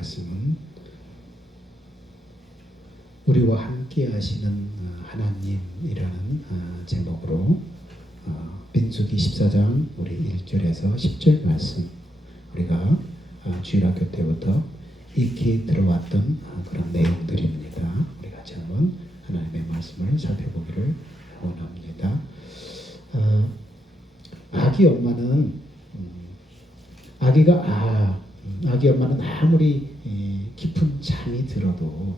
말씀은 우리와 함께 하시는 하나님이라는 제목으로 민수기 14장 우리 1절에서 10절 말씀, 우리가 주일학교 때부터 익히 들어왔던 그런 내용들입니다. 우리 같이 한번 하나님의 말씀을 살펴보기를 원합니다. 아기 엄마는 아기 엄마는 아무리 깊은 잠이 들어도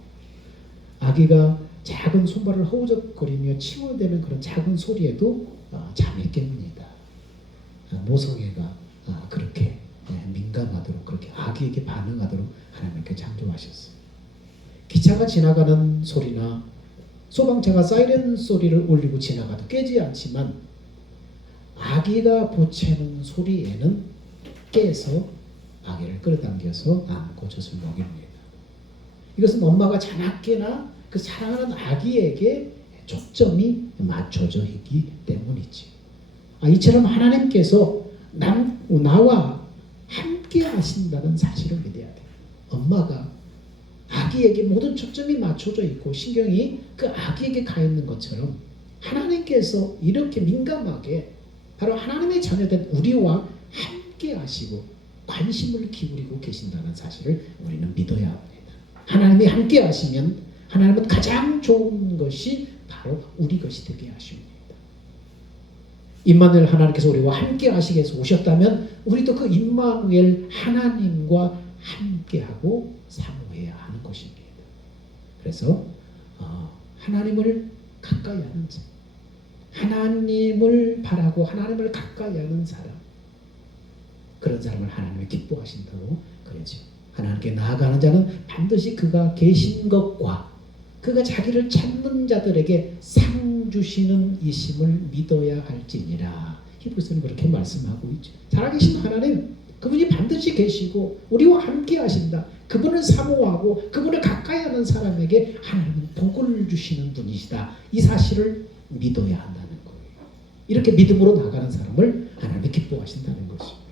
아기가 작은 손발을 허우적거리며 칭얼대는 그런 작은 소리에도 잠이 깹니다. 모성애가 그렇게 민감하도록, 그렇게 아기에게 반응하도록 하나님께 창조하셨어요. 기차가 지나가는 소리나 소방차가 사이렌 소리를 울리고 지나가도 깨지 않지만 아기가 보채는 소리에는 깨서 아기를 끌어당겨서 안고 젖을 먹입니다. 이것은 엄마가 자나깨나 그 사랑하는 아기에게 초점이 맞춰져 있기 때문이지. 이처럼 하나님께서 나와 함께 하신다는 사실을 믿어야 돼. 엄마가 아기에게 모든 초점이 맞춰져 있고 신경이 그 아기에게 가 있는 것처럼 하나님께서 이렇게 민감하게 바로 하나님의 자녀된 우리와 함께 하시고 관심을 기울이고 계신다는 사실을 우리는 믿어야 합니다. 하나님이 함께 하시면 하나님은 가장 좋은 것이 바로 우리 것이 되게 하십니다. 임마누엘 하나님께서 우리와 함께 하시기 위해서 오셨다면 우리도 그 임마누엘 하나님과 함께하고 사모해야 하는 것입니다. 그래서 하나님을 가까이 하는 자, 하나님을 바라고 하나님을 가까이 하는 사람, 그런 사람을 하나님이 기뻐하신다고 그러죠. 하나님께 나아가는 자는 반드시 그가 계신 것과 그가 자기를 찾는 자들에게 상 주시는 이심을 믿어야 할지니라. 히브리서는 그렇게 말씀하고 있죠. 살아계신 하나님, 그분이 반드시 계시고 우리와 함께 하신다. 그분을 사모하고 그분을 가까이 하는 사람에게 하나님은 복을 주시는 분이시다. 이 사실을 믿어야 한다는 거예요. 이렇게 믿음으로 나가는 사람을 하나님이 기뻐하신다는 것입니다.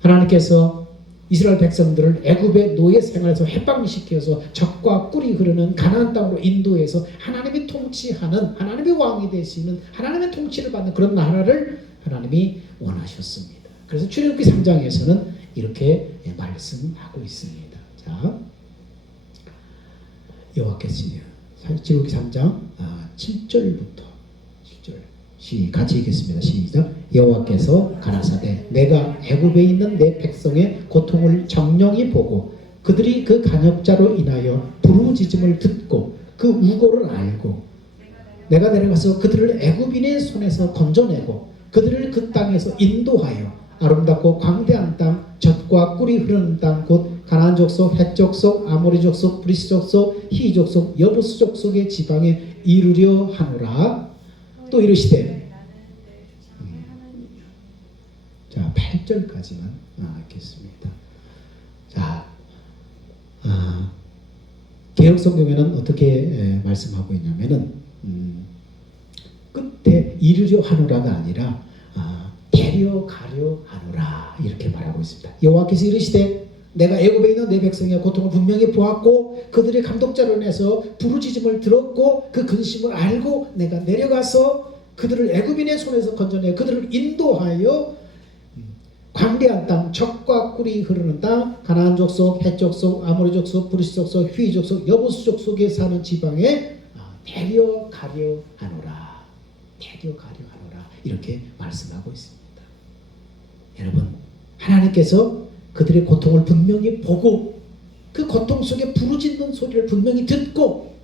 하나님께서 이스라엘 백성들을 애굽의 노예 생활에서 해방시켜서 적과 꿀이 흐르는 가나안 땅으로 인도해서 하나님이 통치하는, 하나님의 왕이 되시는, 하나님의 통치를 받는 그런 나라를 하나님이 원하셨습니다. 그래서 출애굽기 3장에서는 이렇게 말씀하고 있습니다. 자, 여호와께서 출애굽기 3장 7절부터 7절 같이 읽겠습니다. 시작. 여호와께서 가라사대 내가 애굽에 있는 내 백성의 고통을 정령히 보고 그들이 그 간역자로 인하여 부르짖음을 듣고 그 우고를 알고 내가 내려가서 그들을 애굽인의 손에서 건져내고 그들을 그 땅에서 인도하여 아름답고 광대한 땅, 젖과 꿀이 흐르는 땅, 곧 가나안 족속, 헷 족속, 아모리 족속, 브리스 족속, 히 족속, 여부스 족속의 지방에 이르려 하노라. 또 이르시되, 자 8절까지만 읽겠습니다. 자, 개역 성경에는 어떻게 말씀하고 있냐면은 끝에 이르려 하노라가 아니라 데려가려 하노라 이렇게 말하고 있습니다. 여호와께서 이르시되 내가 애굽에 있는 내 백성의 고통을 분명히 보았고 그들의 감독자로 인해서 부르짖음을 들었고 그 근심을 알고 내가 내려가서 그들을 애굽인의 손에서 건져내 그들을 인도하여 광대한 땅, 젖과 꿀이 흐르는 땅, 가나안 족속, 헷 족속, 아모리 족속, 브리스 족속, 휘 족속, 여부스 족속에 사는 지방에 데려가려 하노라. 데려가려 하노라. 이렇게 말씀하고 있습니다. 여러분, 하나님께서 그들의 고통을 분명히 보고 그 고통 속에 부르짖는 소리를 분명히 듣고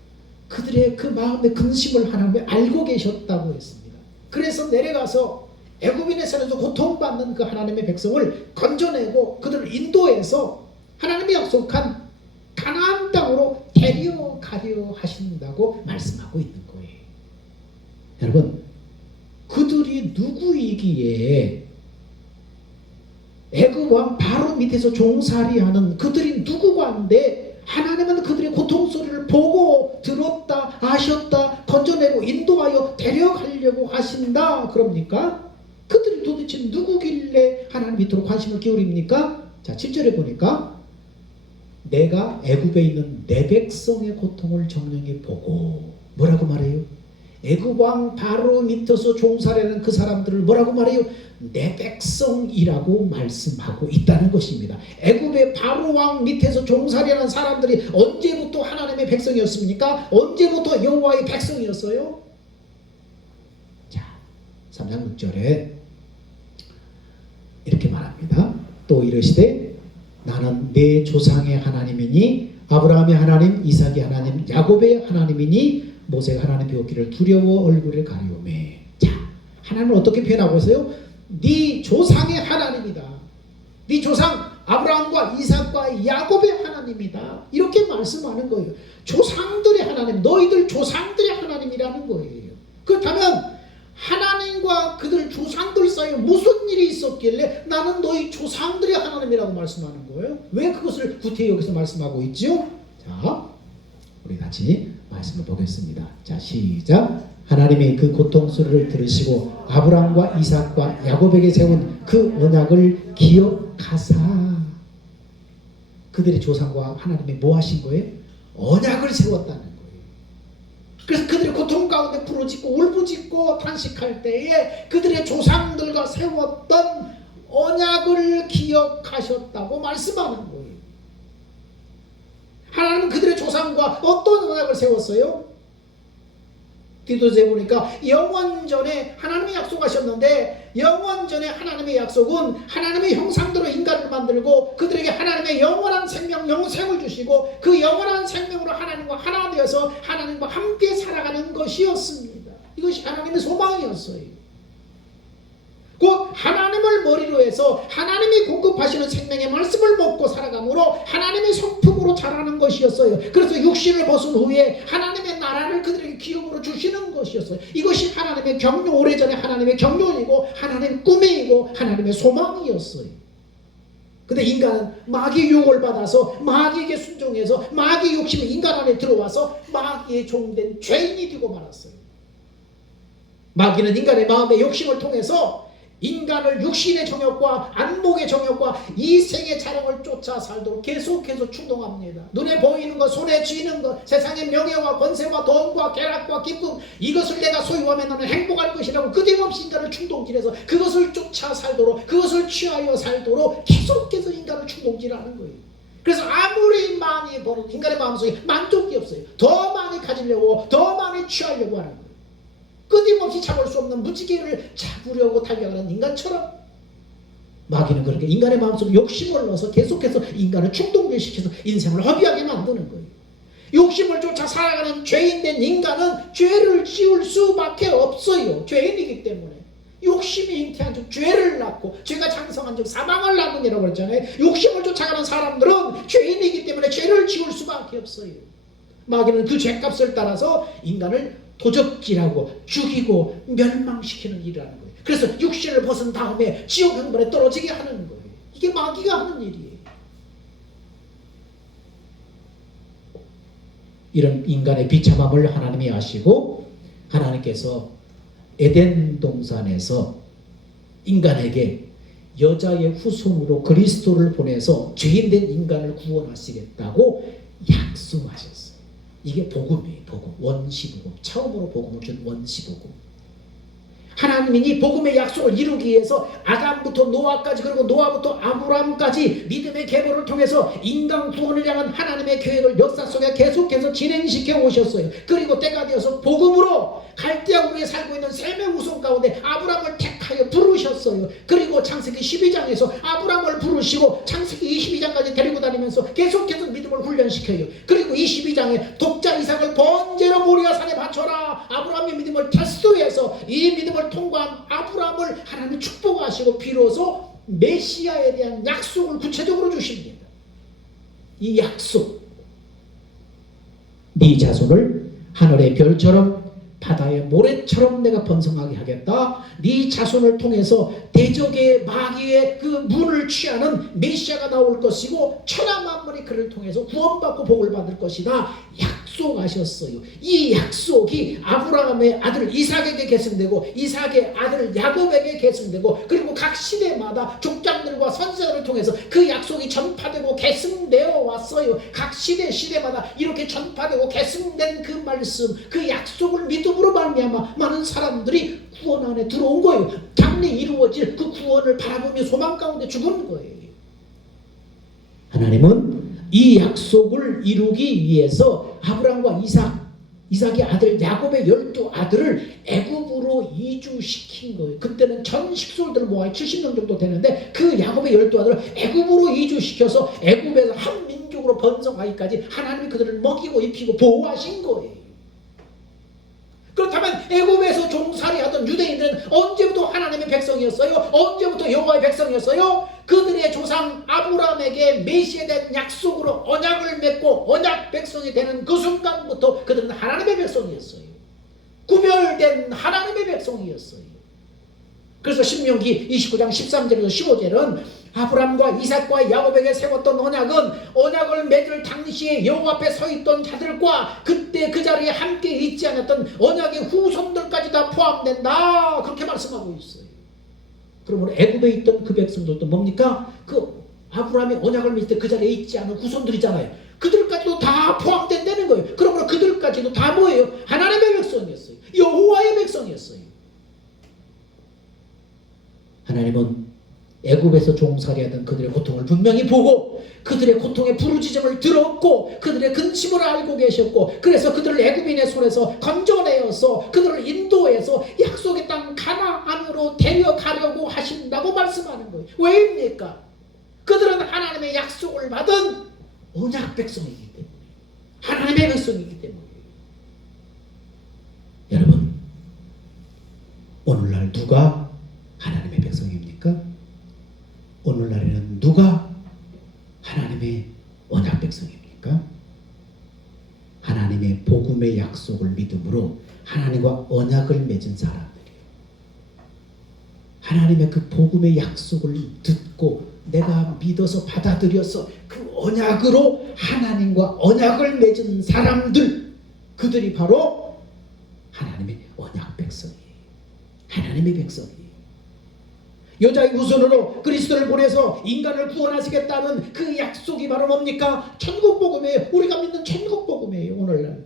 그들의 그 마음의 근심을 하나님이 알고 계셨다고 했습니다. 그래서 내려가서 애굽인의 손에서 고통받는 그 하나님의 백성을 건져내고 그들을 인도해서 하나님이 약속한 가나안 땅으로 데려가려 하신다고 말씀하고 있는 거예요. 여러분, 그들이 누구이기에 애굽 왕 바로 밑에서 종살이하는 그들이 누구간데 하나님은 그들의 고통 소리를 보고 들었다, 아셨다, 건져내고 인도하여 데려가려고 하신다. 그럽니까? 그들이 도대체 누구길래 하나님 밑으로 관심을 기울입니까? 자, 7절에 보니까 내가 애굽에 있는 내 백성의 고통을 정령이 보고 뭐라고 말해요? 애굽 왕 바로 밑에서 종살이하는 그 사람들을 뭐라고 말해요? 내 백성이라고 말씀하고 있다는 것입니다. 애굽의 바로 왕 밑에서 종살이하는 사람들이 언제부터 하나님의 백성이었습니까? 언제부터 여호와의 백성이었어요? 자, 3장 6절에 이렇게 말합니다. 또 이르시되 나는 내 조상의 하나님이니 아브라함의 하나님, 이삭의 하나님, 야곱의 하나님이니 모세가 하나님 배웠기를 두려워 얼굴을 가리오매. 자, 하나님을 어떻게 표현하고 있어요? 네 조상의 하나님이다. 네 조상 아브라함과 이삭과 야곱의 하나님이다. 이렇게 말씀하는 거예요. 조상들의 하나님, 너희들 조상들의 하나님이라는 거예요. 그렇다면 하나님과 그들 조상들 사이에 무슨 일이 있었길래 나는 너희 조상들의 하나님이라고 말씀하는 거예요? 왜 그것을 구태여 여기서 말씀하고 있죠? 자, 우리 같이 말씀을 보겠습니다. 자, 시작. 하나님이 그 고통소리를 들으시고 아브라함과 이삭과 야곱에게 세운 그 언약을 기억하사. 그들의 조상과 하나님이 뭐 하신 거예요? 언약을 세웠다는 거예요. 그래서 그들의 고통 가운데 부르짖고 울부짖고 탄식할 때에 그들의 조상들과 세웠던 언약을 기억하셨다고 말씀하는 거예요. 하나님은 그들의 조상과 어떤 언약을 세웠어요? 디도서에 보니까 영원전에 하나님이 약속하셨는데 영원전에 하나님의 약속은 하나님의 형상대로 인간을 만들고 그들에게 하나님의 영원한 생명, 영생을 주시고 그 영원한 생명으로 하나님과 하나 되어서 하나님과 함께 살아가는 것이었습니다. 이것이 하나님의 소망이었어요. 곧 하나님을 머리로 해서 하나님이 공급하시는 생명의 말씀을 먹고 살아감으로 하나님의 성품으로 자라는 것이었어요. 그래서 육신을 벗은 후에 하나님의 나라를 그들에게 기업으로 주시는 것이었어요. 이것이 하나님의 경륜, 오래전에 하나님의 경륜이고 하나님의 꿈이고 하나님의 소망이었어요. 근데 인간은 마귀의 유혹을 받아서 마귀에게 순종해서 마귀의 욕심이 인간 안에 들어와서 마귀의 종된 죄인이 되고 말았어요. 마귀는 인간의 마음의 욕심을 통해서 인간을 육신의 정욕과 안목의 정욕과 이 생의 자랑을 쫓아 살도록 계속해서 충동합니다. 눈에 보이는 것, 손에 쥐는 것, 세상의 명예와 권세와 돈과 쾌락과 기쁨, 이것을 내가 소유하면 나는 행복할 것이라고 끊임없이 인간을 충동질해서 그것을 쫓아 살도록, 그것을 취하여 살도록 계속해서 인간을 충동질하는 거예요. 그래서 아무리 많이 버는 인간의 마음속에 만족이 없어요. 더 많이 가지려고, 더 많이 취하려고 하는 거예요. 끊임없이 참을 수 없는 무지개를 잡으려고 달려가는 인간처럼 마귀는 그렇게 인간의 마음속에 욕심을 넣어서 계속해서 인간을 충동질시켜서 인생을 허비하게 만드는 거예요. 욕심을 쫓아 살아가는 죄인된 인간은 죄를 지을 수밖에 없어요. 죄인이기 때문에. 욕심이 잉태한 즉 죄를 낳고 죄가 장성한 즉 사망을 낳느니라고 그랬잖아요. 욕심을 쫓아가는 사람들은 죄인이기 때문에 죄를 지을 수밖에 없어요. 마귀는 그 죄값을 따라서 인간을 도적질하고 죽이고 멸망시키는 일을 하는 거예요. 그래서 육신을 벗은 다음에 지옥 형벌에 떨어지게 하는 거예요. 이게 마귀가 하는 일이에요. 이런 인간의 비참함을 하나님이 아시고 하나님께서 에덴 동산에서 인간에게 여자의 후손으로 그리스도를 보내서 죄인된 인간을 구원하시겠다고 약속하셨어요. 이게 복음이에요. 복음. 원시복음. 처음으로 복음을 준 원시복음. 하나님이 이 복음의 약속을 이루기 위해서 아담부터 노아까지 그리고 노아부터 아브라함까지 믿음의 계보를 통해서 인간 구원을 향한 하나님의 계획을 역사 속에 계속해서 진행시켜 오셨어요. 그리고 때가 되어서 복음으로 갈대아 우리에 살고 있는 셈의 후손 가운데 아브라함을 택하여 부르셨어요. 그리고 창세기 12장에서 아브라함을 부르시고 창세기 22장까지 데리고 다니면서 계속해서 믿음을 훈련시켜요. 그리고 22장에 독자 이삭을 번제로 모리아 산에 바쳐라. 아브라함의 믿음을 테스트해서 이 믿음을 통과한 아브라함을 하나님이 축복하시고 비로소 메시아에 대한 약속을 구체적으로 주십니다. 이 약속, 네 자손을 하늘의 별처럼 바다의 모래처럼 내가 번성하게 하겠다. 네 자손을 통해서 대적의 마귀의 그 문을 취하는 메시아가 나올 것이고 천하 만물이 그를 통해서 구원받고 복을 받을 것이다. 약속 약속하셨어요. 이 약속이 아브라함의 아들 이삭에게 계승되고 이삭의 아들 야곱에게 계승되고 그리고 각 시대마다 족장들과 선지자들을 통해서 그 약속이 전파되고 계승되어 왔어요. 각 시대마다 이렇게 전파되고 계승된 그 말씀, 그 약속을 믿음으로 말미암아 많은 사람들이 구원 안에 들어온 거예요. 장래 이루어질 그 구원을 바라보며 소망 가운데 죽은 거예요. 하나님은 이 약속을 이루기 위해서 아브라함과 이삭의 아들 야곱의 12아들을 애굽으로 이주시킨 거예요. 그때는 전 식솔들을 모아 70명 정도 되는데 그 야곱의 12아들을 애굽으로 이주시켜서 애굽에서 한 민족으로 번성하기까지 하나님이 그들을 먹이고 입히고 보호하신 거예요. 그렇다면 애굽에서 종살이하던 유대인들은 언제부터 하나님의 백성이었어요? 언제부터 여호와의 백성이었어요? 그들의 조상 아브라함에게 메시아에 대한 약속으로 언약을 맺고 언약 백성이 되는 그 순간부터 그들은 하나님의 백성이었어요. 구별된 하나님의 백성이었어요. 그래서 신명기 29장 13절에서 15절은 아브라함과 이삭과 야곱에게 세웠던 언약을 맺을 당시에 여호와 앞에 서 있던 자들과 그때 그 자리에 함께 있지 않았던 언약의 후손들까지 다 포함된다. 그렇게 말씀하고 있어요. 그러므로 애굽에 있던 그 백성들도 뭡니까? 그 아브라함의 언약을 맺을 때 그 자리에 있지 않은 후손들이잖아요. 그들까지도 다 포함된다는 거예요. 그러므로 그들까지도 다 뭐예요? 하나님의 백성이었어요. 여호와의 백성이었어요. 하나님은 애굽에서 종살이하던 그들의 고통을 분명히 보고 그들의 고통의 부르짖음을 들었고 그들의 근심을 알고 계셨고 그래서 그들을 애굽인의 손에서 건져내어서 그들을 인도해서 약속의 땅 가나안으로 데려가려고 하신다고 말씀하는 거예요. 왜입니까? 그들은 하나님의 약속을 받은 언약 백성이기 때문에 하나님의 백성이기 때문에 여러분 오늘날 누가 하나님의 백성입니까? 오늘날에는 누가 하나님의 언약 백성입니까? 하나님의 복음의 약속을 믿음으로 하나님과 언약을 맺은 사람들이에요. 하나님의 그 복음의 약속을 듣고 내가 믿어서 받아들여서 그 언약으로 하나님과 언약을 맺은 사람들, 그들이 바로 하나님의 언약 백성이에요. 하나님의 백성이에요. 여자의 후손으로 그리스도를 보내서 인간을 구원하시겠다는 그 약속이 바로 뭡니까? 천국복음이에요. 우리가 믿는 천국복음이에요. 오늘날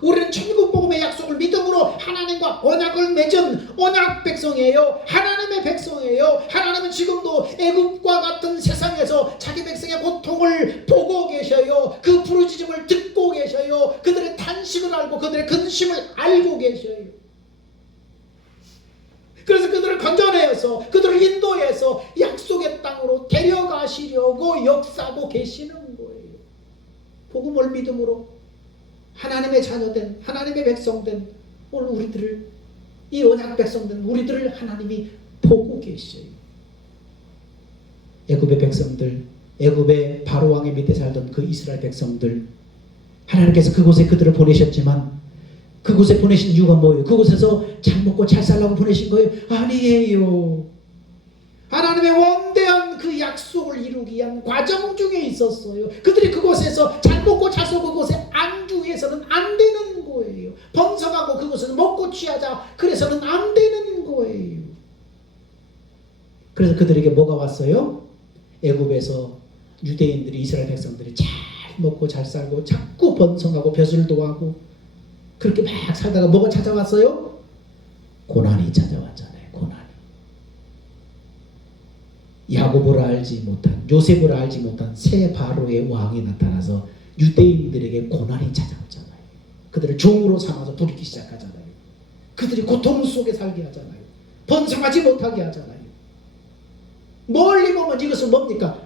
우리는 천국복음의 약속을 믿음으로 하나님과 언약을 맺은 언약 백성이에요. 하나님의 백성이에요. 하나님은 지금도 애굽과 같은 세상에서 자기 백성의 고통을 보고 계셔요. 그 부르짖음을 듣고 계셔요. 그들의 탄식을 알고 그들의 근심을 알고 계셔요. 그래서 그들을 건져내어서 그들을 인도해서 약속의 땅으로 데려가시려고 역사하고 계시는 거예요. 복음을 믿음으로 하나님의 자녀된 하나님의 백성된 오늘 우리들을 이 언약 백성된 우리들을 하나님이 보고 계셔요. 애굽의 백성들, 애굽의 바로 왕의 밑에 살던 그 이스라엘 백성들, 하나님께서 그곳에 그들을 보내셨지만 그곳에 보내신 이유가 뭐예요? 그곳에서 잘 먹고 잘 살라고 보내신 거예요? 아니에요. 하나님의 원대한 그 약속을 이루기 위한 과정 중에 있었어요. 그들이 그곳에서 잘 먹고 잘 살고 그곳에 안주해서는 안 되는 거예요. 번성하고 그곳에서 먹고 취하자 그래서는 안 되는 거예요. 그래서 그들에게 뭐가 왔어요? 애굽에서 유대인들이 이스라엘 백성들이 잘 먹고 잘 살고 자꾸 번성하고 벼슬도 하고 그렇게 막 살다가 뭐가 찾아왔어요? 고난이 찾아왔잖아요. 고난이. 야곱을 알지 못한, 요셉을 알지 못한 새 바로의 왕이 나타나서 유대인들에게 고난이 찾아왔잖아요. 그들을 종으로 삼아서 부리기 시작하잖아요. 그들이 고통 속에 살게 하잖아요. 번성하지 못하게 하잖아요. 멀리 보면 이것은 뭡니까?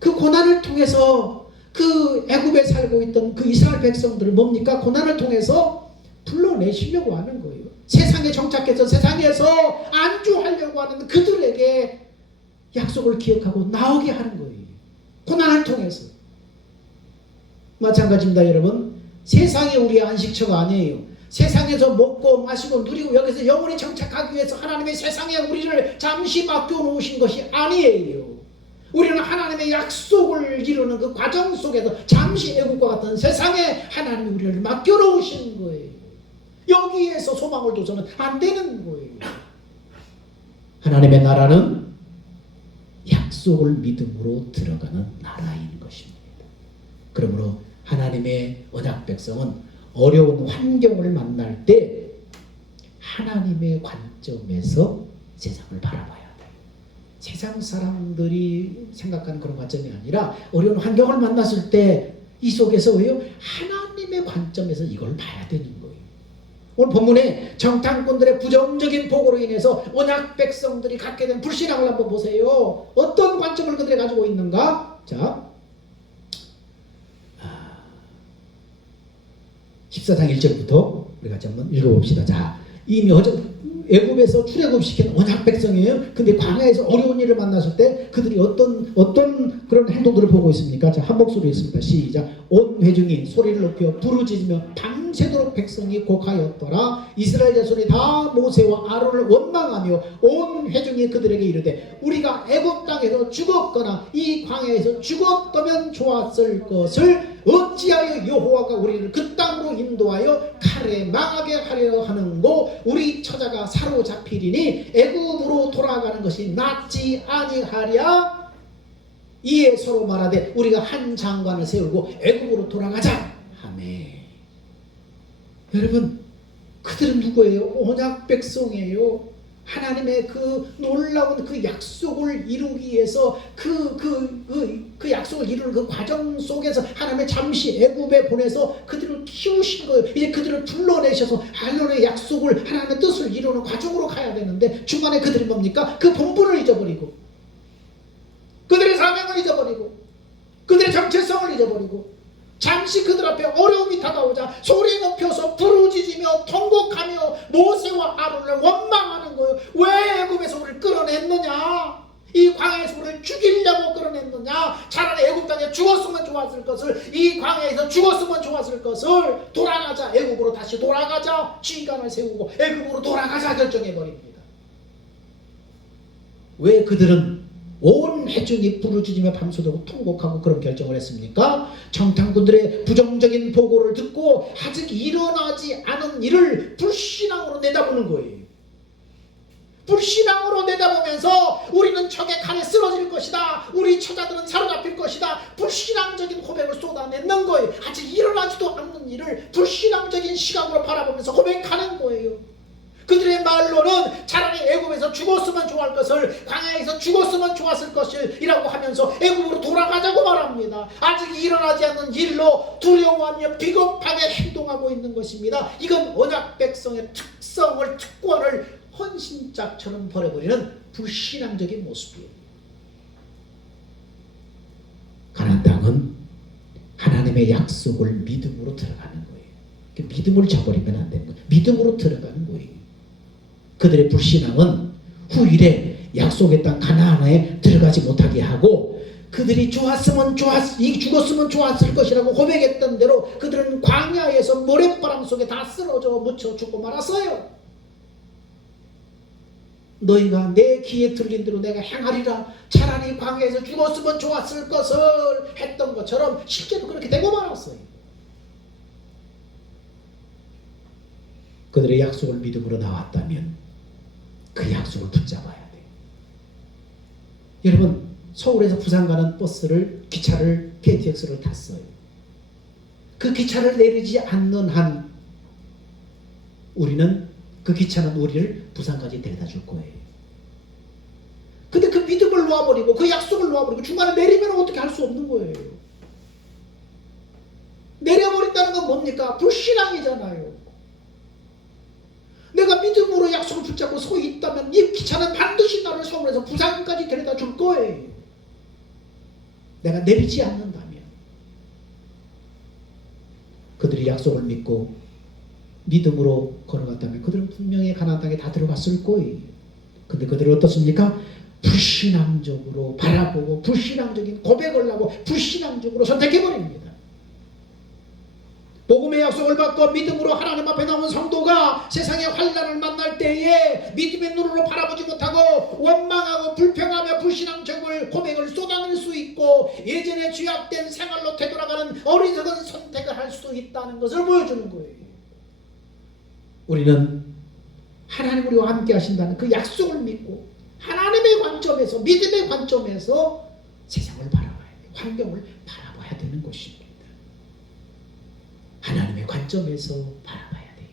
그 고난을 통해서 그 애굽에 살고 있던 그 이스라엘 백성들을 뭡니까? 고난을 통해서 불러내시려고 하는 거예요. 세상에 정착해서 세상에서 안주하려고 하는 그들에게 약속을 기억하고 나오게 하는 거예요. 고난을 통해서. 마찬가지입니다, 여러분. 세상이 우리의 안식처가 아니에요. 세상에서 먹고 마시고 누리고 여기서 영원히 정착하기 위해서 하나님의 세상에 우리를 잠시 맡겨놓으신 것이 아니에요. 우리는 하나님의 약속을 우리를 이루는 그 과정 속에서 잠시 애국과 같은 세상에 하나님이 우리를 맡겨놓으신 거예요. 여기에서 소망을 둬서는 안 되는 거예요. 하나님의 나라는 약속을 믿음으로 들어가는 나라인 것입니다. 그러므로 하나님의 언약 백성은 어려운 환경을 만날 때 하나님의 관점에서 세상을 바라봐야 돼요. 세상 사람들이 생각하는 그런 관점이 아니라 어려운 환경을 만났을 때 이 속에서 왜요? 하나님의 관점에서 이걸 봐야 되는 거예요. 오늘 본문에 정탐꾼들의 부정적인 보고로 인해서 언약 백성들이 갖게 된 불신앙을 한번 보세요. 어떤 관점을 그들이 가지고 있는가? 자, 14장 1절부터 우리 같이 한번 읽어봅시다. 자, 이미 애굽에서 출애굽시킨 언약 백성이에요. 근데 광야에서 어려운 일을 만났을 때 그들이 어떤 그런 행동들을 보고 있습니까? 자, 한 목소리 있습니다. 시작. 온 회중이 소리를 높여 부르짖으며 밤새도록 백성이 곡하였더라. 이스라엘 자손이 다 모세와 아론을 원망하며 온 회중이 그들에게 이르되 우리가 애굽 땅에서 죽었거나 이 광야에서 죽었다면 좋았을 것을 어찌하여 여호와가 우리를 그 땅으로 인도하여 칼에 망하게 하려 하는고 우리 처자가 사로잡히리니 애굽으로 돌아가는 것이 낫지 아니하랴. 이에 서로 말하되 우리가 한 장관을 세우고 애굽으로 돌아가자 하매. 여러분, 그들은 누구예요? 언약 백성이에요. 하나님의 그 놀라운 그 약속을 이루기 위해서 그 약속을 이루는 그 과정 속에서 하나님의 잠시 애굽에 보내서 그들을 키우신 거예요. 이제 그들을 불러내셔서 하나님의 약속을 하나님의 뜻을 이루는 과정으로 가야 되는데 중간에 그들이 뭡니까? 그 본분을 잊어버리고 그들의 사명을 잊어버리고 그들의 정체성을 잊어버리고 잠시 그들 앞에 어려움이 다가오자 소리 높여서 부르짖으며 통곡하며 모세와 아론을 원망하는 거예요. 왜 애굽에서 우리를 끌어냈느냐? 이 광야에서 우리를 죽이려고 끌어냈느냐? 차라리 애굽 땅에 죽었으면 좋았을 것을, 이 광야에서 죽었으면 좋았을 것을 돌아가자, 애굽으로 다시 돌아가자, 지휘관을 세우고 애굽으로 돌아가자 결정해버립니다. 왜 그들은 온 회중이 부르짖으며 밤새도록 통곡하고 그런 결정을 했습니까? 정탐꾼들의 부정적인 보고를 듣고 아직 일어나지 않은 일을 불신앙으로 내다보는 거예요. 불신앙으로 내다보면서 우리는 적의 칼에 쓰러질 것이다, 우리 처자들은 사로잡힐 것이다, 불신앙적인 고백을 쏟아내는 거예요. 아직 일어나지도 않는 일을 불신앙적인 시각으로 바라보면서 고백하는 거예요. 그들의 말로는 차라리 애굽에서 죽었으면 좋을 것을, 광야에서 죽었으면 좋았을 것이라고 하면서 애굽으로 돌아가자고 말합니다. 아직 일어나지 않는 일로 두려워하며 비겁하게 행동하고 있는 것입니다. 이건 언약 백성의 특성을, 특권을 헌신짝처럼 버려버리는 불신앙적인 모습이에요. 가나안 땅은 하나님의 약속을 믿음으로 들어가는 거예요. 믿음을 저버리면 안 되는 거예요. 믿음으로 들어가는 거예요. 그들의 불신앙은 후일에 약속의 땅 가나안에 들어가지 못하게 하고 그들이 죽었으면 좋았을 것이라고 고백했던 대로 그들은 광야에서 모래바람 속에 다 쓰러져 묻혀 죽고 말았어요. 너희가 내 귀에 들린 대로 내가 행하리라, 차라리 광야에서 죽었으면 좋았을 것을 했던 것처럼 실제로 그렇게 되고 말았어요. 그들의 약속을 믿음으로 나왔다면 그 약속을 붙잡아야 돼요. 여러분, 서울에서 부산 가는 기차를 KTX를 탔어요. 그 기차를 내리지 않는 한 우리는, 그 기차는 우리를 부산까지 데려다 줄 거예요. 근데 그 믿음을 놓아버리고 그 약속을 놓아버리고 중간에 내리면 어떻게 할 수 없는 거예요. 내려버린다는 건 뭡니까? 불신앙이잖아요. 내가 믿음으로 약속을 붙잡고 서 있다면 이 기차는 반드시 나를 서울에서 부산까지 데려다 줄 거예요. 내가 내리지 않는다면. 그들이 약속을 믿고 믿음으로 걸어갔다면 그들은 분명히 가나안 땅에 다 들어갔을 거예요. 근데 그들은 어떻습니까? 불신앙적으로 바라보고 불신앙적인 고백을 하고 불신앙적으로 선택해버립니다. 복음의 약속을 받고 믿음으로 하나님 앞에 나온 성도가 세상의 환난을 만날 때에 믿음의 눈으로 바라보지 못하고 원망하고 불평하며 불신앙적을 고백을 쏟아낼 수 있고 예전에 죄악된 생활로 되돌아가는 어리석은 선택을 할 수 있다는 것을 보여주는 거예요. 우리는 하나님 우리와 함께 하신다는 그 약속을 믿고 하나님의 관점에서 믿음의 관점에서 세상을 바라봐야 돼요. 환경을 바라봐야 되는 것입니다. 하나님의 관점에서 바라봐야 돼요.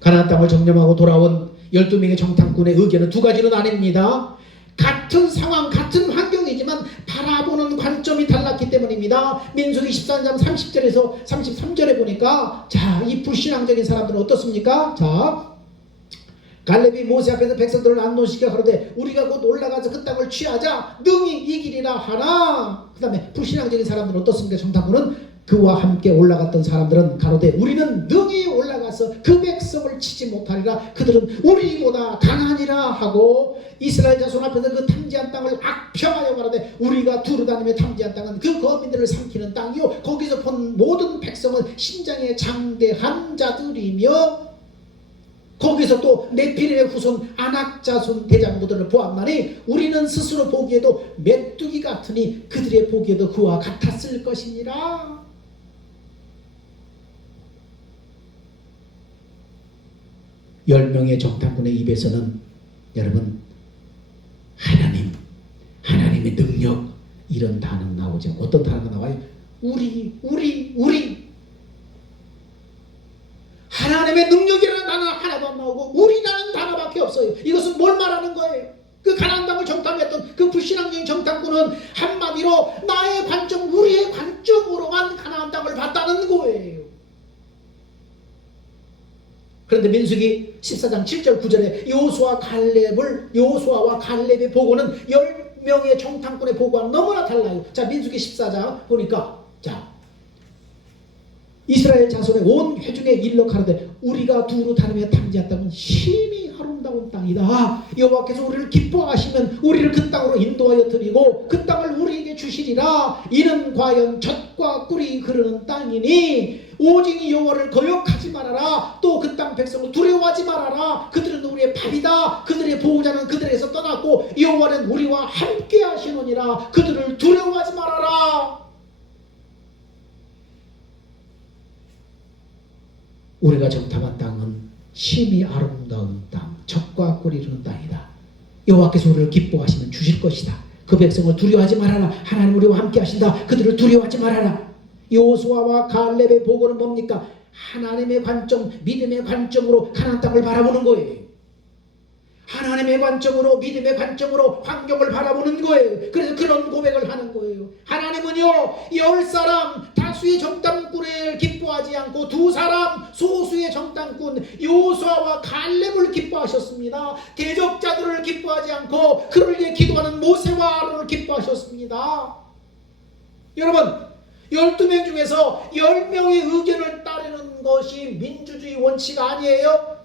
가나안 땅을 정령하고 돌아온 12명의 정탐꾼의 의견은 두 가지로 나뉩니다. 같은 상황, 같은 환경이지만 바라보는 관점이 달랐기 때문입니다. 민수기 14장 30절에서 33절에 보니까 자, 이 불신앙적인 사람들은 어떻습니까? 자, 갈렙이 모세 앞에서 백성들을 안노시켜 가로되 우리가 곧 올라가서 그 땅을 취하자 능히 이기리라 하나. 그 다음에 불신앙적인 사람들은 어떻습니까? 정탐꾼은 그와 함께 올라갔던 사람들은 가로되 우리는 능히 올라가서 그 백성을 치지 못하리라. 그들은 우리보다 강하니라 하고 이스라엘 자손 앞에서 그 탐지한 땅을 악평하여 가로되 우리가 두루다니며 탐지한 땅은 그 거민들을 삼키는 땅이요 거기서 본 모든 백성은 신장에 장대한 자들이며 거기서 또 네피림의 후손 아낙 자손 대장부들을 보았나니 우리는 스스로 보기에도 메뚜기 같으니 그들의 보기에도 그와 같았을 것이니라. 10명의 정탐꾼의 입에서는 여러분 하나님의 능력 이런 단어가 나오죠. 어떤 단어가 나와요? 우리 하나님의 능력이라는 단어는 하나도 안 나오고 우리라는 단어밖에 없어요. 이것은 뭘 말하는 거예요? 그 가나안 땅을 정탐했던 그 불신앙적인 정탐꾼은 한마디로 나의 관점, 우리의 관점으로만 가나안 땅을 봤다는 거예요. 그런데 민수기 14장 7절 9절에 여호수아와 갈렙의 보고는 10명의 정탐꾼의 보고와는 너무나 달라요. 자, 민수기 14장 보니까 자, 이스라엘 자손의 온 회중에 일러 가로되 우리가 두루 다니며 탐지한 땅은 심히 아름다운 땅이다. 여호와께서 우리를 기뻐하시면 우리를 그 땅으로 인도하여 드리고 그 땅을 우리에게 주시리라. 이는 과연 젖과 꿀이 흐르는 땅이니 오직 여호와를 거역하지 말아라. 또 그 땅 백성을 두려워하지 말아라. 그들은 우리의 밥이다. 그들의 보호자는 그들에서 떠났고 여호와는 우리와 함께 하시느니라. 그들을 두려워하지 말아라. 우리가 정탐한 땅은 심히 아름다운 땅, 젖과 꿀이 흐르는 땅이다. 여호와께서 우리를 기뻐하시면 주실 것이다. 그 백성을 두려워하지 말아라. 하나님 우리와 함께 하신다. 그들을 두려워하지 말아라. 여호수아와 갈렙의 보고는 뭡니까? 하나님의 관점, 믿음의 관점으로 가나안 땅을 바라보는 거예요. 하나님의 관점으로, 믿음의 관점으로 환경을 바라보는 거예요. 그래서 그런 고백을 하는 거예요. 하나님은요 10사람 다수의 정탐꾼을 기뻐하지 않고 2사람 소수의 정탐꾼 여호수아와 갈렙을 기뻐하셨습니다. 대적자들을 기뻐하지 않고 그를 위해 기도하는 모세와 아론을 기뻐하셨습니다. 여러분 12명 중에서 10명의 의견을 따르는 것이 민주주의 원칙 아니에요?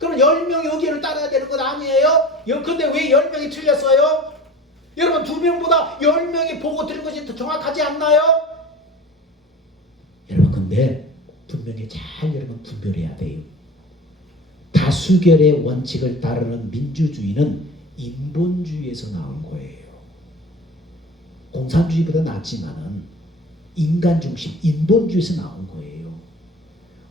그럼 10명의 의견을 따라야 되는 건 아니에요? 그런데 왜 10명이 틀렸어요? 여러분 2명보다 10명이 보고 들은 것이 더 정확하지 않나요? 여러분 근데 분명히 잘 여러분 분별해야 돼요. 다수결의 원칙을 따르는 민주주의는 인본주의에서 나온 거예요. 공산주의보다 낫지만은 인간 중심, 인본주의에서 나온 거예요.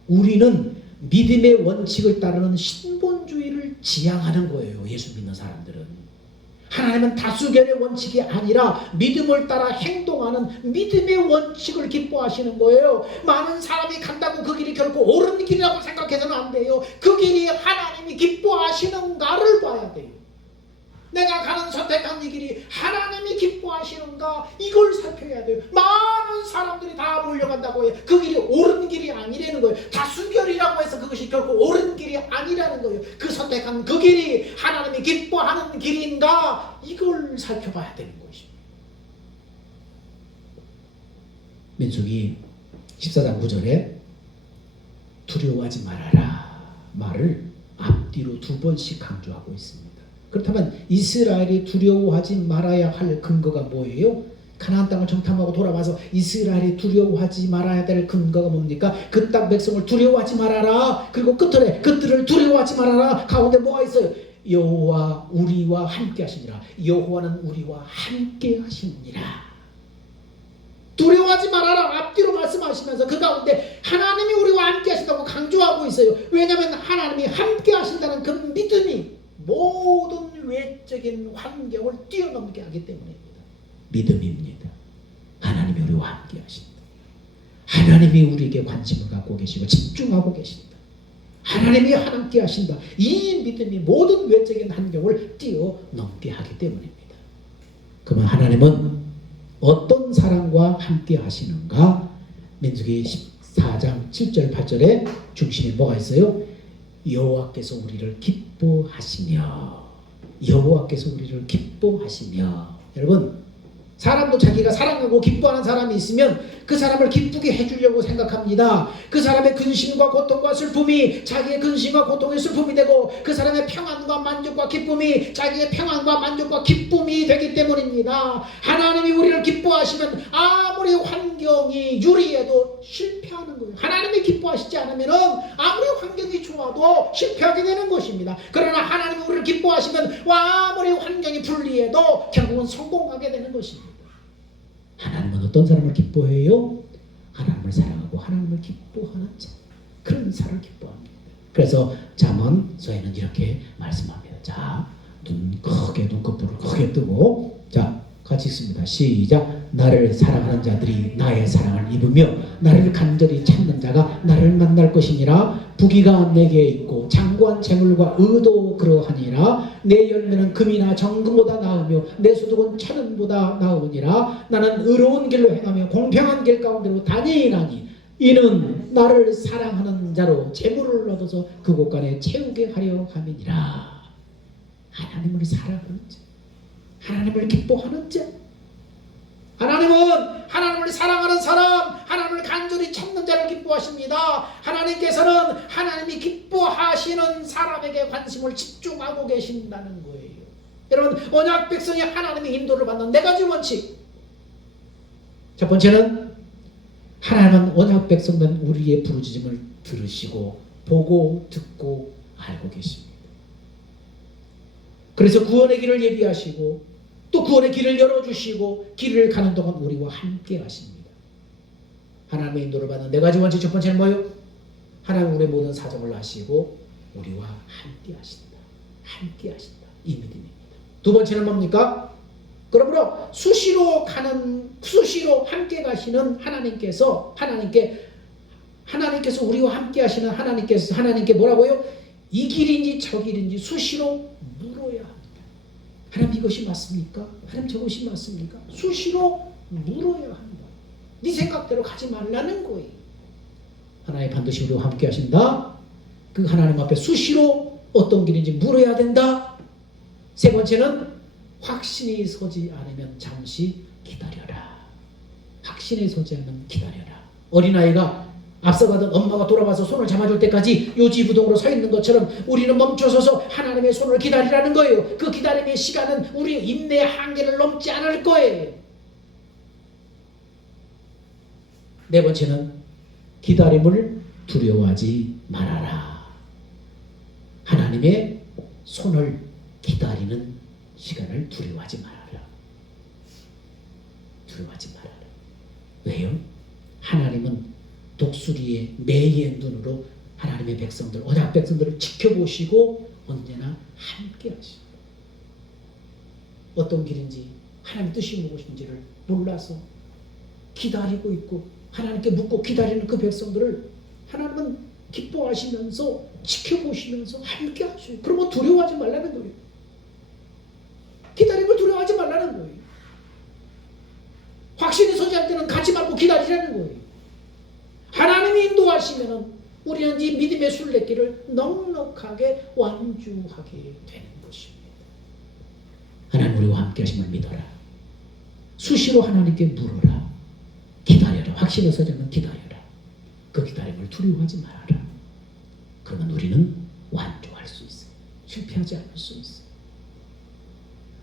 우리는 믿음의 원칙을 따르는 신본주의를 지향하는 거예요. 예수 믿는 사람들은. 하나님은 다수결의 원칙이 아니라 믿음을 따라 행동하는 믿음의 원칙을 기뻐하시는 거예요. 많은 사람이 간다고 그 길이 결코 옳은 길이라고 생각해서는 안 돼요. 그 길이 하나님이 기뻐하시는가를 봐야 돼요. 내가 가는 선택한 이 길이 하나님이 기뻐하시는가 이걸 살펴야 돼요. 많은 사람들이 다 몰려간다고 해요. 그 길이 옳은 길이 아니라는 거예요. 다수결이라고 해서 그것이 결코 옳은 길이 아니라는 거예요. 그 선택한 그 길이 하나님이 기뻐하는 길인가 이걸 살펴봐야 되는 것입니다. 민수기 14장 9절에 두려워하지 말아라 말을 앞뒤로 2번씩 강조하고 있습니다. 그렇다면 이스라엘이 두려워하지 말아야 할 근거가 뭐예요? 가나안 땅을 정탐하고 돌아와서 이스라엘이 두려워하지 말아야 될 근거가 뭡니까? 그 땅 백성을 두려워하지 말아라. 그리고 끝을 두려워하지 말아라. 가운데 뭐가 있어요? 여호와 우리와 함께 하시니라. 여호와는 우리와 함께 하시니라. 두려워하지 말아라. 앞뒤로 말씀하시면서 그 가운데 하나님이 우리와 함께 하신다고 강조하고 있어요. 왜냐하면 하나님이 함께 하신다는 그 믿음이 모든 외적인 환경을 뛰어넘게 하기 때문입니다. 믿음입니다. 하나님이 우리와 함께 하신다. 하나님이 우리에게 관심을 갖고 계시고 집중하고 계신다. 하나님이 함께 하신다. 이 믿음이 모든 외적인 환경을 뛰어넘게 하기 때문입니다. 그러면 하나님은 어떤 사람과 함께 하시는가? 민수기 14장 7절 8절에 중심에 뭐가 있어요? 여호와께서 우리를 기뻐하시며, 여호와께서 우리를 기뻐하시며. 여러분, 사람도 자기가 사랑하고 기뻐하는 사람이 있으면 그 사람을 기쁘게 해주려고 생각합니다. 그 사람의 근심과 고통과 슬픔이 자기의 근심과 고통의 슬픔이 되고, 그 사람의 평안과 만족과 기쁨이 자기의 평안과 만족과 기쁨이 되기 때문입니다. 하나님이 우리를 기뻐하시면 아무리 환경이 유리해도 실패하는 거예요. 하나님이 기뻐하시지 않으면 아무리 환경이 좋아도 실패하게 되는 것입니다. 그러나 하나님이 우리를 기뻐하시면 아무리 환경이 불리해도 결국은 성공하게 되는 것입니다. 하나님은 어떤 사람을 기뻐해요? 하나님을 사랑하고 하나님을 기뻐하는 자, 그런 사람을 기뻐합니다. 그래서 잠언서에는 이렇게 말씀합니다. 자, 눈꺼풀을 크게 뜨고, 자, 같이 읽습니다. 시작. 나를 사랑하는 자들이 나의 사랑을 입으며 나를 간절히 찾는 자가 나를 만날 것이니라. 부귀가 내게 있고 장구한 재물과 의도 그러하니라. 내 열매는 금이나 정금보다 나으며 내 소득은 천은보다 나으니라. 나는 의로운 길로 행하며 공평한 길 가운데로 다니나니 이는 나를 사랑하는 자로 재물을 얻어서 그곳 간에 채우게 하려 함이니라. 하나님을 사랑하는 자, 하나님을 기뻐하는 자, 하나님은 하나님을 사랑하는 사람, 하나님을 간절히 찾는 자를 기뻐하십니다. 하나님께서는 하나님이 기뻐하시는 사람에게 관심을 집중하고 계신다는 거예요. 여러분, 언약 백성이 하나님의 인도를 받는 네 가지 원칙. 첫 번째는 하나님은 언약 백성된 우리의 부르짖음을 들으시고 보고 듣고 알고 계십니다. 그래서 구원의 길을 예비하시고 또 구원의 길을 열어주시고 길을 가는 동안 우리와 함께 하십니다. 하나님의 인도를 받는 네 가지 원칙. 첫 번째는 뭐예요? 하나님 우리의 모든 사정을 아시고 우리와 함께 하신다. 함께 하신다. 이 믿음입니다. 두 번째는 뭡니까? 그러므로 수시로 함께 가시는 하나님께서 우리와 함께 하시는 하나님께 뭐라고요? 이 길인지 저 길인지 수시로 물어야 합니다. 하나님 이것이 맞습니까? 하나님 저것이 맞습니까? 수시로 물어야 한다. 네 생각대로 가지 말라는 거예요. 하나님 반드시 우리와 함께 하신다. 그 하나님 앞에 수시로 어떤 길인지 물어야 된다. 세 번째는 확신이 서지 않으면 잠시 기다려라. 확신이 서지 않으면 기다려라. 어린아이가 앞서가던 엄마가 돌아와서 손을 잡아줄 때까지 요지부동으로 서 있는 것처럼 우리는 멈춰서서 하나님의 손을 기다리라는 거예요. 그 기다림의 시간은 우리의 인내의 한계를 넘지 않을 거예요. 네 번째는 기다림을 두려워하지 말아라. 하나님의 손을 기다리는 시간을 두려워하지 말아라. 두려워하지 말아라. 왜요? 하나님은 독수리의 매의 눈으로 하나님의 백성들, 언약 백성들을 지켜보시고 언제나 함께 하십니다. 어떤 길인지 하나님 뜻이 무엇인지를 몰라서 기다리고 있고 하나님께 묻고 기다리는 그 백성들을 하나님은 기뻐하시면서 지켜보시면서 함께 하셔요. 그러면 두려워하지 말라는 거예요. 기다림을 두려워하지 말라는 거예요. 확신이 서지 않을 때는 가지 말고 기다리라는 거예요. 하나님이 인도하시면 우리는 이 믿음의 순례길을 넉넉하게 완주하게 되는 것입니다. 하나님 우리와 함께 하심을 믿어라. 수시로 하나님께 물어라. 기다려라. 확신이 서지 않으면 기다려라. 그 기다림을 두려워하지 말아라. 그러면 우리는 완주할 수 있어요. 실패하지 않을 수 있어요.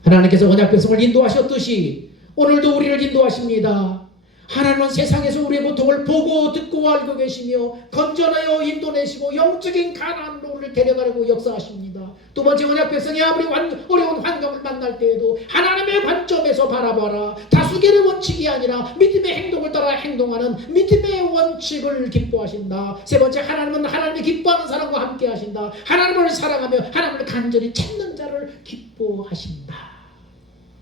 하나님께서 언약 백성을 인도하셨듯이 오늘도 우리를 인도하십니다. 하나님은 세상에서 우리의 고통을 보고 듣고 알고 계시며 건져내어 인도내시고 영적인 가나안으로 우리를 데려가려고 역사하십니다. 두 번째, 언약 백성이 아무리 어려운 환경을 만날 때에도 하나님의 관점에서 바라봐라. 다수결의 원칙이 아니라 믿음의 행동을 따라 행동하는 믿음의 원칙을 기뻐하신다. 세 번째, 하나님은 하나님이 기뻐하는 사람과 함께 하신다. 하나님을 사랑하며 하나님을 간절히 찾는 자를 기뻐하신다.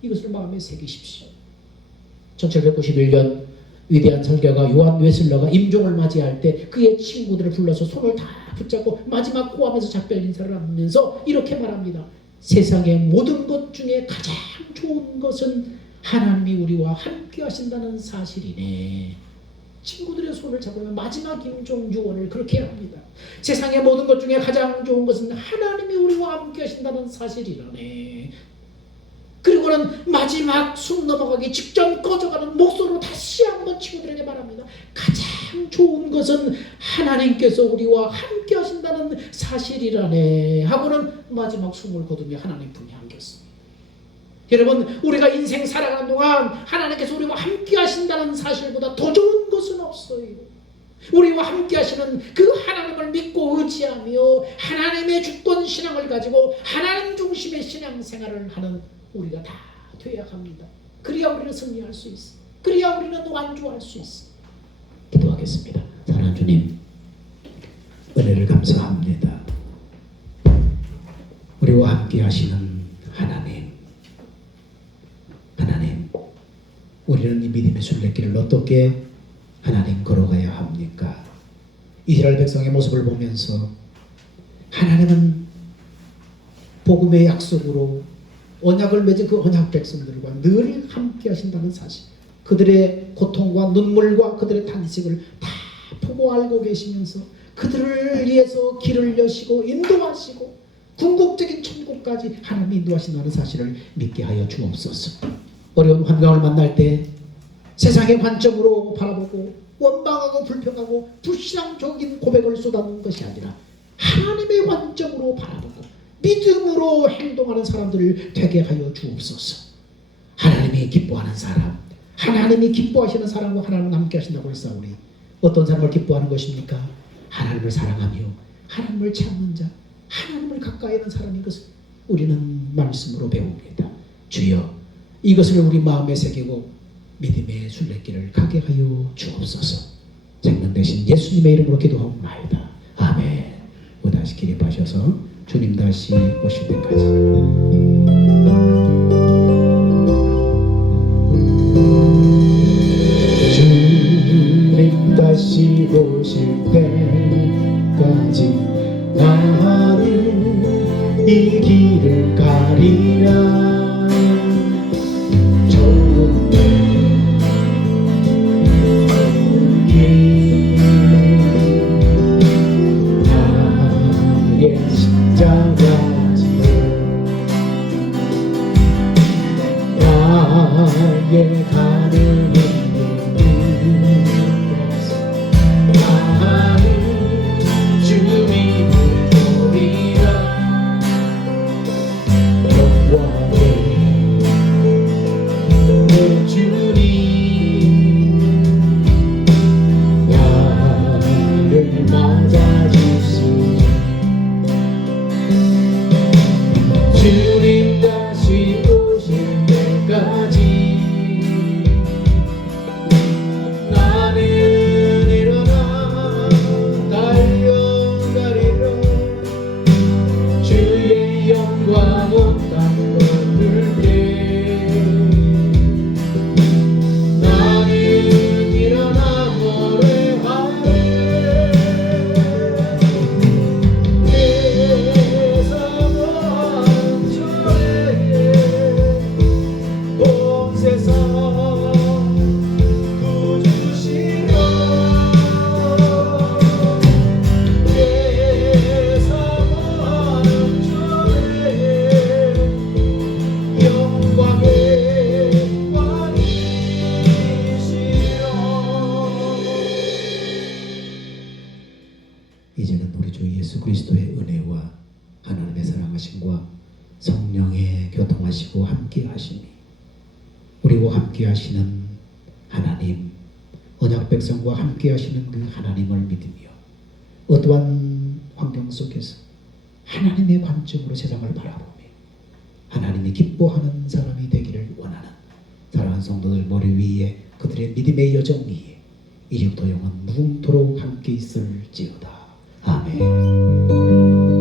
이것을 마음에 새기십시오. 1791년 위대한 설교가 요한 웨슬러가 임종을 맞이할 때 그의 친구들을 불러서 손을 다 붙잡고 마지막 호하면서 작별 인사를 하면서 이렇게 말합니다. 세상의 모든 것 중에 가장 좋은 것은 하나님이 우리와 함께 하신다는 사실이네. 친구들의 손을 잡으며 마지막 임종 유언을 그렇게 합니다. 세상의 모든 것 중에 가장 좋은 것은 하나님이 우리와 함께 하신다는 사실이라네. 그리고는 마지막 숨 넘어가기 직전 꺼져가는 목소리로 다시 한번 친구들에게 말합니다. 가장 좋은 것은 하나님께서 우리와 함께 하신다는 사실이라네 하고는 마지막 숨을 거두며 하나님 품에 안겼습니다. 여러분, 우리가 인생 살아가는 동안 하나님께서 우리와 함께 하신다는 사실보다 더 좋은 것은 없어요. 우리와 함께 하시는 그 하나님을 믿고 의지하며 하나님의 주권 신앙을 가지고 하나님 중심의 신앙생활을 하는 우리가 다 돼야 합니다. 그래야 우리는 승리할 수 있어. 그래야 우리는 완주할 수 있어. 기도하겠습니다. 사랑하는 주님, 은혜를 감사합니다. 우리와 함께 하시는 하나님, 우리는 이 믿음의 순례길을 어떻게 하나님 걸어가야 합니까? 이스라엘 백성의 모습을 보면서 하나님은 복음의 약속으로 언약을 맺은 그 언약 백성들과 늘 함께 하신다는 사실, 그들의 고통과 눈물과 그들의 탄식을 다 보고 알고 계시면서 그들을 위해서 길을 여시고 인도하시고 궁극적인 천국까지 하나님이 인도하신다는 사실을 믿게 하여 주옵소서. 어려운 환경을 만날 때 세상의 관점으로 바라보고 원망하고 불평하고 불신앙적인 고백을 쏟아놓는 것이 아니라 하나님의 관점으로 바라보고 믿음으로 행동하는 사람들을 되게 하여 주옵소서. 하나님이 기뻐하는 사람, 하나님이 기뻐하시는 사람과 하나님 함께 하신다고 했사오니 어떤 사람을 기뻐하는 것입니까? 하나님을 사랑하며 하나님을 찾는 자, 하나님을 가까이 하는 사람인 것을 우리는 말씀으로 배웁니다. 주여, 이것을 우리 마음에 새기고 믿음의 순례길을 가게 하여 주옵소서. 생명 되신 예수님의 이름으로 기도하옵나이다. 아멘. 다시 기립하셔서 주님 다시 오실 때까지. 주님 다시 오실 때까지 나는 이 길을 가리라. 좋은 길 나의 십자가지 나의 가는 이제는 우리 주 예수 그리스도의 은혜와 하나님의 사랑하심과 성령의 교통하시고 함께 하심이 우리와 함께 하시는 하나님, 언약 백성과 함께 하시는 그 하나님을 믿으며 어떠한 환경 속에서 하나님의 관점으로 세상을 바라보며 하나님이 기뻐하는 사람이 되기를 원하는 사랑하는 성도들 머리 위에 그들의 믿음의 여정 위에 이제부터 영원 무궁토록 함께 있을지어다. 아멘.